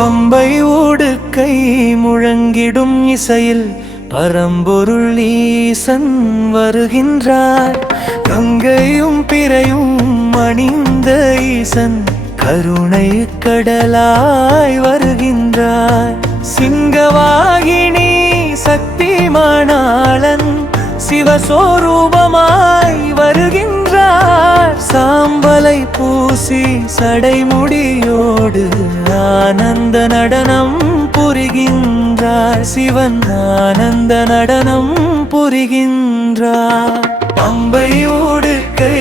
பம்பை ஊடுக்கை முழங்கிடும் இசையில் பரம்பொருள் ஈசன் வருகின்றார். கங்கையும் பிறையும் அணிந்த ஈசன் கருணை கடலாய் வருகின்றார். சிங்கவாகினி சக்திமானாளன் சிவஸ்வரூபமாய் வருகின்றார். சாம்பலை பூசி சடைமுடியோடு ஆனந்த நடனம் புரிகின்றார். சிவன் ஆனந்த நடனம் புரிகின்றார். பம்பை ஊடுக்கை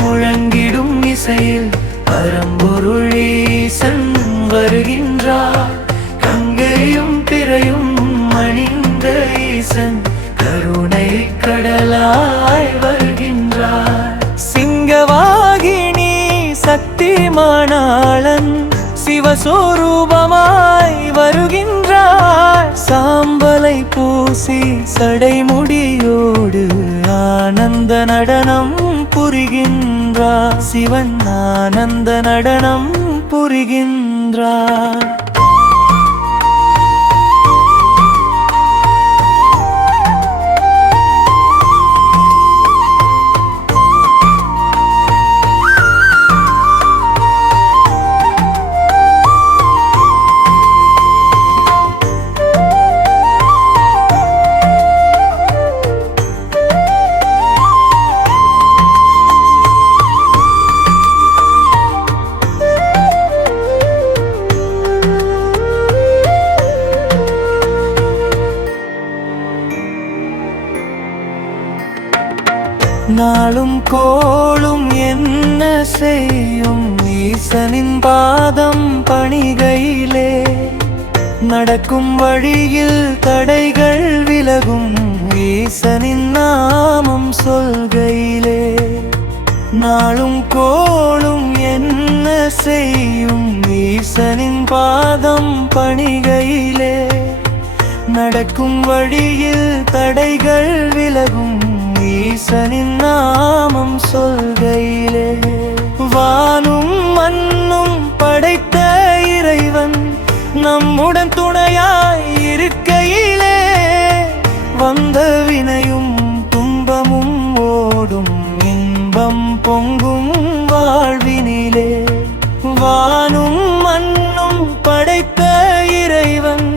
முழங்கிடும் இசையில் பரம்பொருள் ஈசன் வருகின்றார். கங்கையும் பிறையும் அணிந்த ஈசன் கருணை கடலாய் வருகின்றார். சிங்கவாகினி சக்திமானாளன் சிவஸ்வரூபமாய் வருகின்றார். சாம்பலை பூசி சடைமுடியோடு ஆனந்த நடனம் புரிகின்றார். சிவன் ஆனந்த நடனம் புரிகின்றார். நாளும் கோளும் என்ன செய்யும் ஈசனின் பாதம் பணிகையிலே. நடக்கும் வழியில் தடைகள் விலகும் ஈசனின் நாமம் சொல்கையிலே. நாளும் கோளும் என்ன செய்யும் ஈசனின் பாதம் பணிகையிலே. நடக்கும் வழியில் தடைகள் விலகும் ஈசனின் நாமம் சொல்கையிலே. வானும் மண்ணும் படைத்த இறைவன் நம்முடன் துணையாய் இருக்கையிலே. வந்த வினையும் துன்பமும் ஓடும் இன்பம் பொங்கும் வாழ்வினிலே. வானும் மண்ணும் படைத்த இறைவன்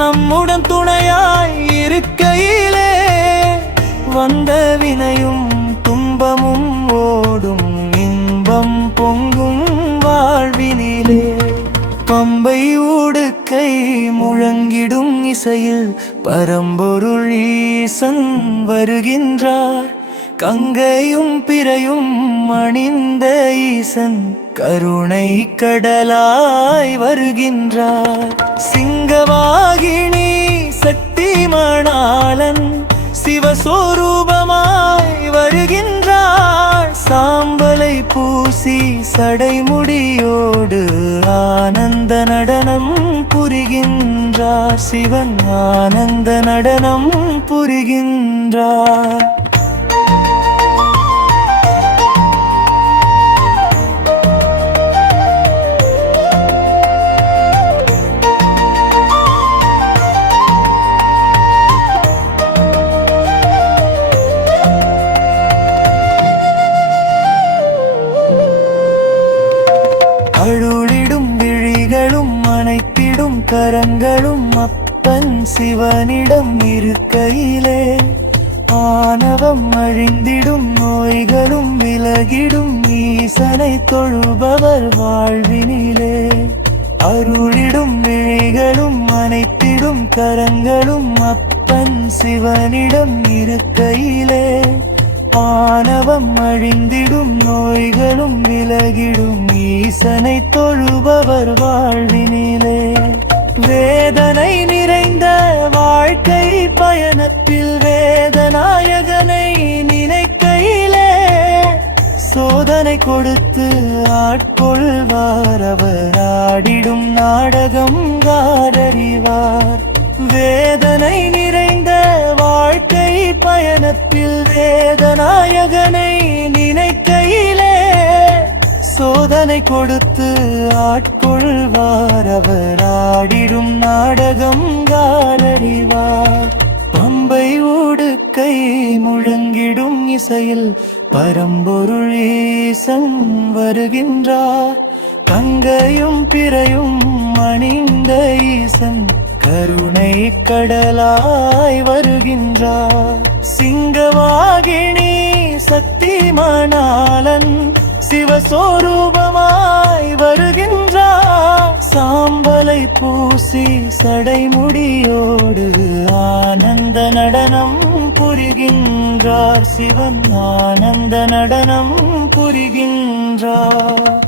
நம்முடன் துணையாய் இருக்கையிலே. வந்த வினையும் துன்பமும் ஓடும் இன்பம் பொங்கும் வாழ்வினிலே. பம்பை ஊடுக்கை முழங்கிடும் இசையில் பரம்பொருள் ஈசன் வருகின்றார். கங்கையும் பிறையும் அணிந்த ஈசன் கருணை கடலாய் வருகின்றார். சிங்கவாகினி சக்திமானாளன் சிவஸ்வரூபமாய் வருகின்றார். சாம்பலை பூசி சடைமுடியோடு ஆனந்த நடனம் புரிகின்றார். சிவன் ஆனந்த நடனம் புரிகின்றார். அருளிடும் விழிகளும் அனைத்திடும் கரங்களும் அப்பன் சிவனிடம் இருக்கையிலே. ஆணவம் அழிந்திடும் நோய்களும் விலகிடும் ஈசனை தொழுபவர் வாழ்வினிலே. அருளிடும் விழிகளும் அனைத்திடும் கரங்களும் அப்பன் சிவனிடம் இருக்கையிலே. ஆணவம் அழிந்திடும் நோய்களும் விலகிடும் ஈசனை தொழுபவர் வாழ்வினிலே. வேதனை நிறைந்த வாழ்க்கை பயணத்தில் வேதநாயகனை நினைக்கையிலே. சோதனை கொடுத்து ஆட்கொள்வார் அவர் ஆடிடும் நாடகம் காரறிவார். வேதனை நிறைந்த வாழ்க்கை பயணத்தில் வேதநாயகனை நினைக்கையிலே. சோதனை கொடுத்து ஆட்கொள்வார். அவர் ஆடிடும் நாடகம் காலறிவார். பம்பை உடுக்கை முழங்கிடும் இசையில் பரம்பொருள் ஈசன் வருகின்றார். கங்கையும் பிறையும் அணிந்த ஈசன் கருணை கடலாய் வருகின்றார். சிங்கவாகினி சக்திமானாளன் சிவஸ்வரூபமாய் வருகின்றார். சாம்பலை பூசி சடைமுடியோடு ஆனந்த நடனம் புரிகின்றார். சிவன் ஆனந்த நடனம் புரிகின்றார்.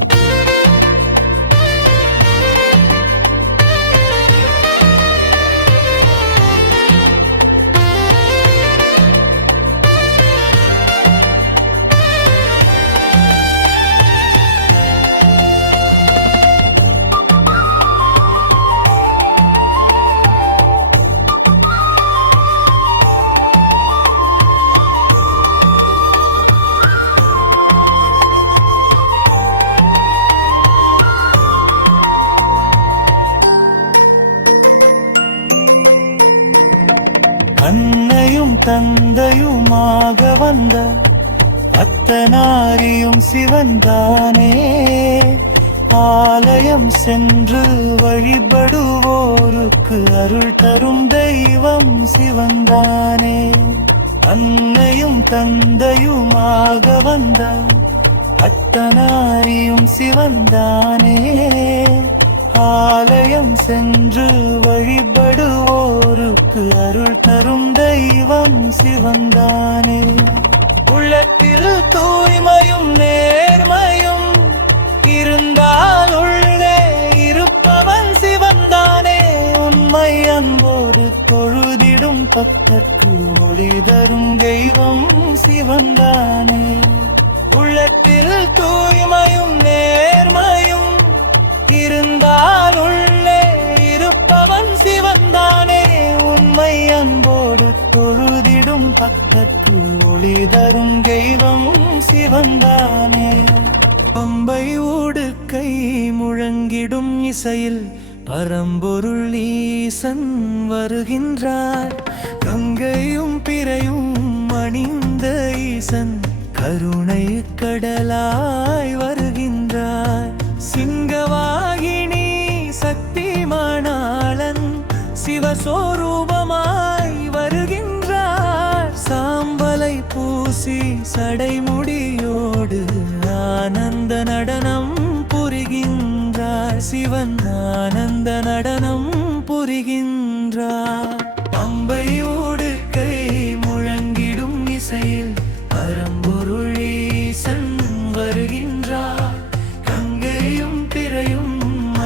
அன்னையும் தந்தையுமாக வந்த அத்தனாரியும் சிவன்தானே. ஆலயம் சென்று வழிபடுவோருக்கு அருள் தரும் தெய்வம் சிவன்தானே. அன்னையும் தந்தையுமாக வந்த அத்தனாரியும் சிவன்தானே. ஆலயம் சென்று வழிபடுவோருக்கு அருள் தரும் தெய்வம் சிவன்தானே. உள்ளத்தில் தூய்மையும் நேர்மையும் இருந்தால் உள்ளே இருப்பவன் சிவன்தானே. உண்மை அன்போடு தொழுதிடும் பக்தர்க்கு ஒளி தரும் தெய்வம் சிவன்தானே. உள்ளத்தில் தூய்மையும் நேர்மையும் இருந்தால் உள்ளே இருப்பவன் சிவன்தானே. உண்மை அன்போடு தொழுதிடும் பக்தர்க்கு ஒளி தரும் தெய்வம் சிவன்தானே. பம்பை உடுக்கை முழங்கிடும் இசையில் பரம்பொருள் ஈசன் வருகின்றார். கங்கையும் பிறையும் அணிந்த ஈசன் கருணை கடலாய் வருகின்றார். சிங்கவாகினி சக்திமானாளன் சிவஸ்வரூபமாய் வருகின்றார். சாம்பலை பூசி சடைமுடியோடு ஆனந்த நடனம் புரிகின்றார். சிவன் ஆனந்த நடனம் புரிகின்றார். பம்பை உடுக்கை முழங்கிடும் இசையில் பரம்பொருள் ஈசன் வருகின்றார். கங்கையும் பிறையும்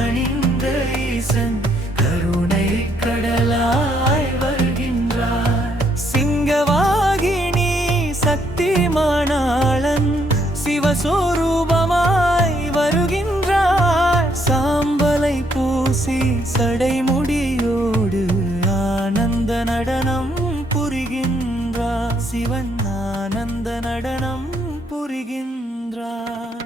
அணிந்த ஈசன் கருணை கடலாய் வருகின்றார். சிங்கவாகினி சக்திமானாளன் சிவஸ்வரூபமாய் வருகின்றார். சாம்பலை பூசி சடைமுடியோடு ஆனந்த நடனம் புரிகின்றார். சிவன் ஆனந்த நடனம் புரிகின்றார்.